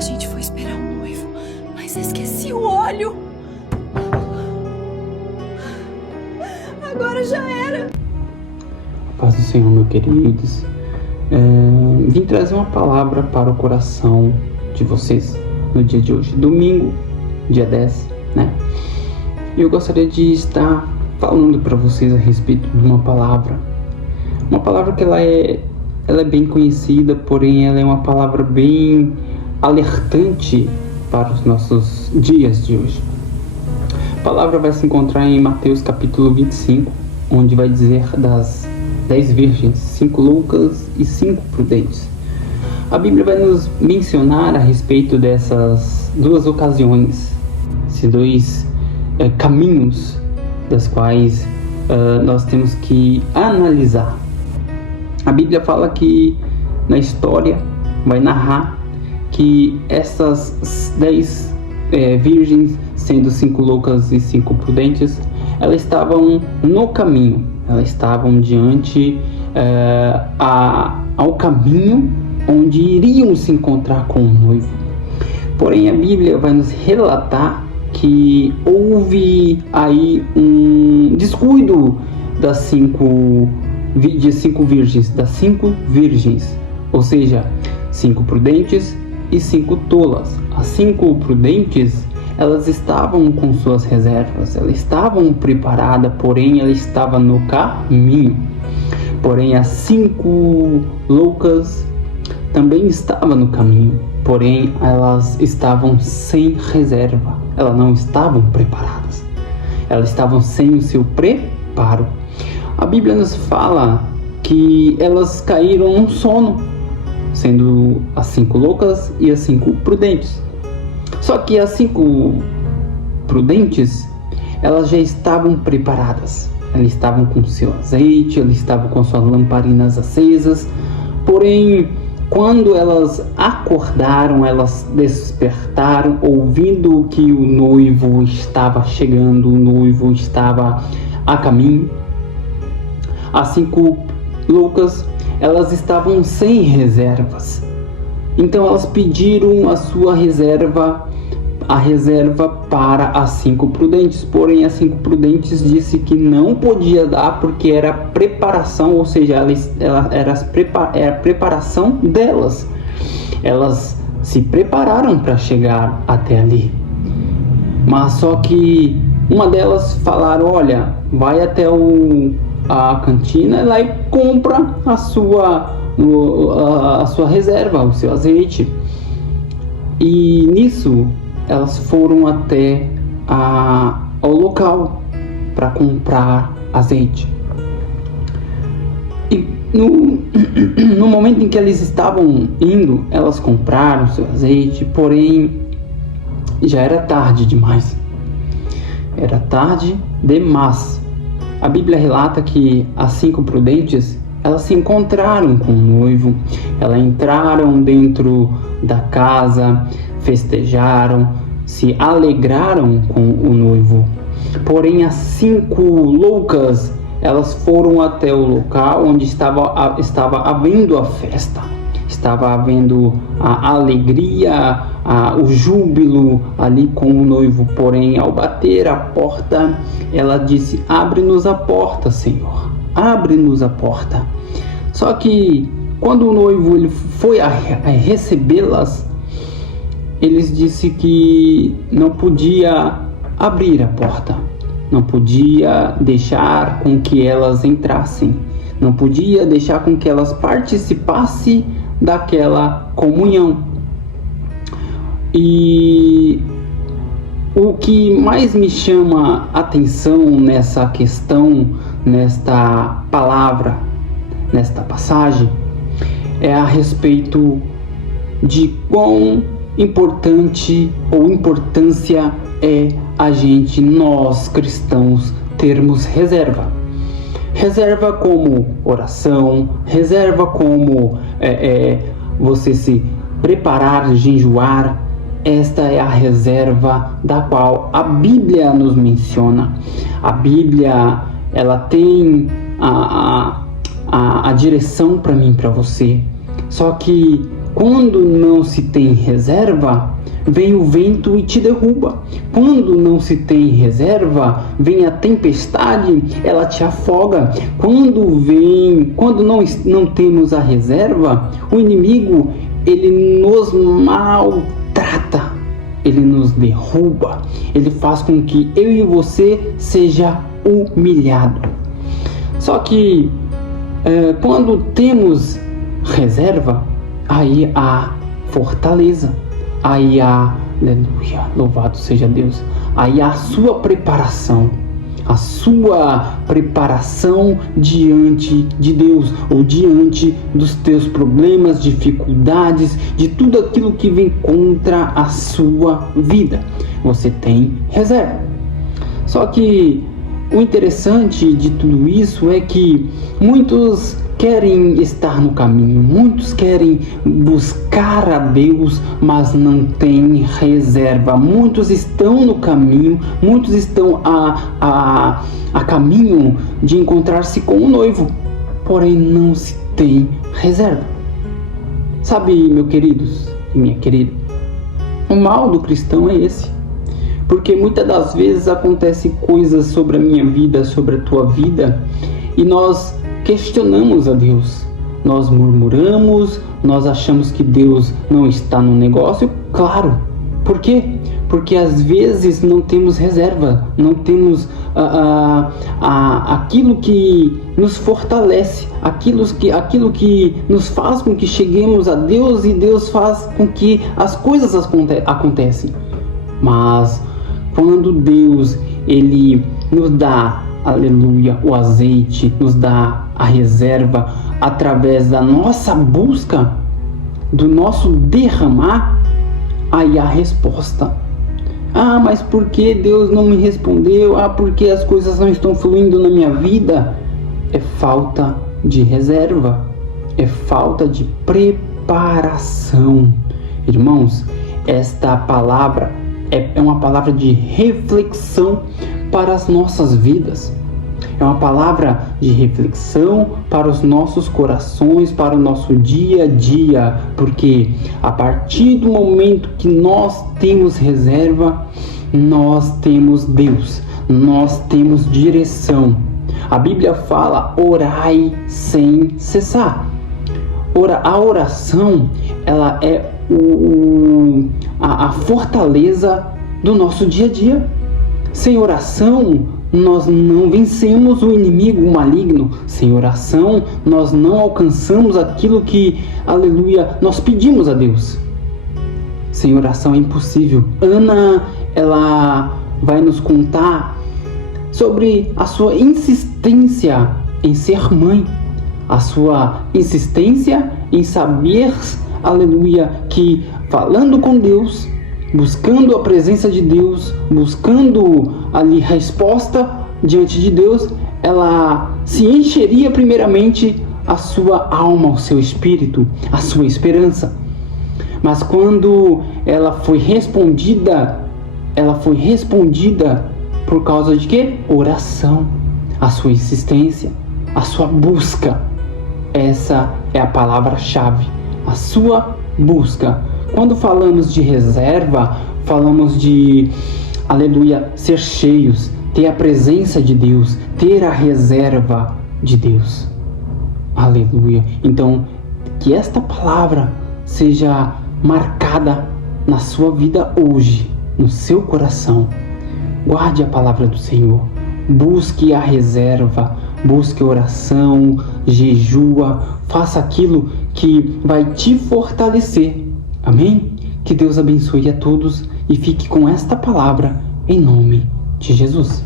A gente foi esperar o noivo, mas esqueci o óleo. Agora já era. Paz do Senhor, meus queridos. Vim trazer uma palavra para o coração de vocês no dia de hoje, domingo, dia 10, né? E eu gostaria de estar falando para vocês a respeito de uma palavra que ela é bem conhecida, porém ela é uma palavra bem alertante para os nossos dias de hoje. A palavra vai se encontrar em Mateus capítulo 25, onde vai dizer das 10 virgens, 5 loucas e 5 prudentes. A Bíblia vai nos mencionar a respeito dessas duas ocasiões, esses dois caminhos das quais nós temos que analisar. A Bíblia fala que na história vai narrar que essas 10 virgens, sendo 5 loucas e 5 prudentes, elas estavam no caminho, elas estavam diante ao caminho onde iriam se encontrar com o noivo. Porém, a Bíblia vai nos relatar que houve aí um descuido das 5 virgens, ou seja, 5 prudentes e 5 tolas. As 5 prudentes, elas estavam com suas reservas, elas estavam preparadas, porém ela estava no caminho. Porém, as 5 loucas também estavam no caminho, porém elas estavam sem reserva, elas não estavam preparadas, elas estavam sem o seu preparo. A Bíblia nos fala que elas caíram num sono, sendo as 5 loucas e as 5 prudentes. Só que as 5 prudentes, elas já estavam preparadas. Elas estavam com seu azeite, elas estavam com suas lamparinas acesas. Porém, quando elas acordaram, elas despertaram, ouvindo que o noivo estava chegando, o noivo estava a caminho. As 5 loucas, elas estavam sem reservas. Então elas pediram a sua reserva, a reserva para as 5 prudentes. Porém, as 5 prudentes disse que não podia dar porque era preparação, ou seja, era a preparação delas. Elas se prepararam para chegar até ali. Mas só que uma delas falaram: olha, vai até a cantina lá e compra a sua reserva, o seu azeite. E nisso elas foram até ao local para comprar azeite. E no momento em que eles estavam indo, elas compraram o seu azeite, porém já era tarde demais. Era tarde demais. A Bíblia relata que as 5 prudentes, elas se encontraram com o noivo, elas entraram dentro da casa, festejaram, se alegraram com o noivo. Porém, as 5 loucas, elas foram até o local onde estava havendo a festa, estava havendo a alegria, o júbilo ali com o noivo. Porém, ao bater a porta, ela disse: abre-nos a porta, Senhor, abre-nos a porta. Só que quando o noivo ele foi a recebê-las, eles disse que não podia abrir a porta, não podia deixar com que elas entrassem, não podia deixar com que elas participassem daquela comunhão. E o que mais me chama a atenção nessa questão, nesta palavra, nesta passagem, é a respeito de quão importante ou importância é nós cristãos termos reserva. Reserva como oração, reserva como você se preparar, jejuar. Esta é a reserva da qual a Bíblia nos menciona. A Bíblia, ela tem a direção para mim, para você. Só que Quando não se tem reserva, vem o vento e te derruba. Quando não se tem reserva, vem a tempestade, ela te afoga. Quando não temos a reserva, o inimigo, ele nos maltrata, ele nos derruba, ele faz com que eu e você seja humilhado. Só que quando temos reserva, aí há fortaleza, aí há, aleluia, louvado seja Deus, aí há a sua preparação diante de Deus, ou diante dos teus problemas, dificuldades, de tudo aquilo que vem contra a sua vida. Você tem reserva. Só que o interessante de tudo isso é que muitos querem estar no caminho, muitos querem buscar a Deus, mas não têm reserva. Muitos estão no caminho, muitos estão a caminho de encontrar-se com o noivo, porém não se tem reserva. Sabe, meus queridos e minha querida, o mal do cristão é esse. Porque muitas das vezes acontecem coisas sobre a minha vida, sobre a tua vida, e nós questionamos a Deus, nós murmuramos, nós achamos que Deus não está no negócio. Claro, por quê? Porque às vezes não temos reserva, não temos aquilo que nos fortalece, aquilo que nos faz com que cheguemos a Deus, e Deus faz com que as coisas acontecem. Mas quando Deus, ele nos dá, aleluia, o azeite, nos dá a reserva através da nossa busca, do nosso derramar, aí a resposta. Ah, mas por que Deus não me respondeu? Ah, por que as coisas não estão fluindo na minha vida? É falta de reserva, é falta de preparação. Irmãos, esta palavra é uma palavra de reflexão para as nossas vidas. É uma palavra de reflexão para os nossos corações, para o nosso dia a dia, porque a partir do momento que nós temos reserva, nós temos Deus, nós temos direção. A Bíblia fala: orai sem cessar. A oração, ela é a fortaleza do nosso dia a dia. Sem oração, nós não vencemos o inimigo maligno. Sem oração, nós não alcançamos aquilo que, aleluia, nós pedimos a Deus. Sem oração é impossível. Ana, ela vai nos contar sobre a sua insistência em ser mãe, a sua insistência em saber, aleluia, que falando com Deus, buscando a presença de Deus, buscando ali resposta diante de Deus, ela se encheria primeiramente a sua alma, o seu espírito, a sua esperança. Mas quando ela foi respondida por causa de quê? Oração, a sua insistência, a sua busca. Essa é a palavra-chave, a sua busca. Quando falamos de reserva, falamos de, aleluia, ser cheios, ter a presença de Deus, ter a reserva de Deus. Aleluia. Então, que esta palavra seja marcada na sua vida hoje, no seu coração. Guarde a palavra do Senhor. Busque a reserva, busque oração, jejua, faça aquilo que vai te fortalecer. Amém? Que Deus abençoe a todos e fique com esta palavra em nome de Jesus.